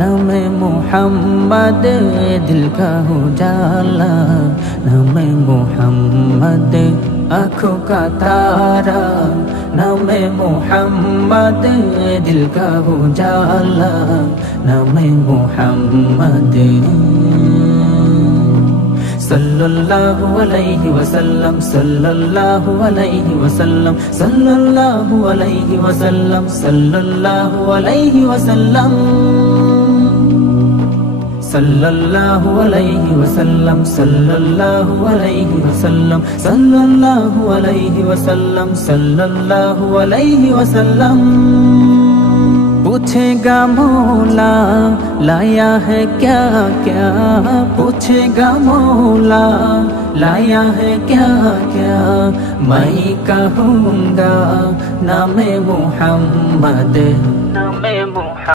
नाम मोहम्मद दिल का उजाला, नाम मोहम्मद आँखों का तारा, नाम मोहम्मद दिल का उजाला, नाम मोहम्मद। सल्लल्लाहु अलैहि वसल्लम, सल्लल्लाहु अलैहि वसल्लम, सल्लल्लाहु अलैहि वसल्लम, सल्लल्लाहु अलैहि वसल्लम, सल्लल्लाहु अलैहि वसल्लम, सल्लल्लाहु अलैहि वसल्लम, सल्लल्लाहु अलैहि वसल्लम, सल्लल्लाहु अलैहि वसल्लम। पूछेगा मौला लाया है क्या क्या, पूछेगा मौला लाया है क्या क्या, मैं कहूँगा नाम मोहम्मद, नाम मोहम्मद।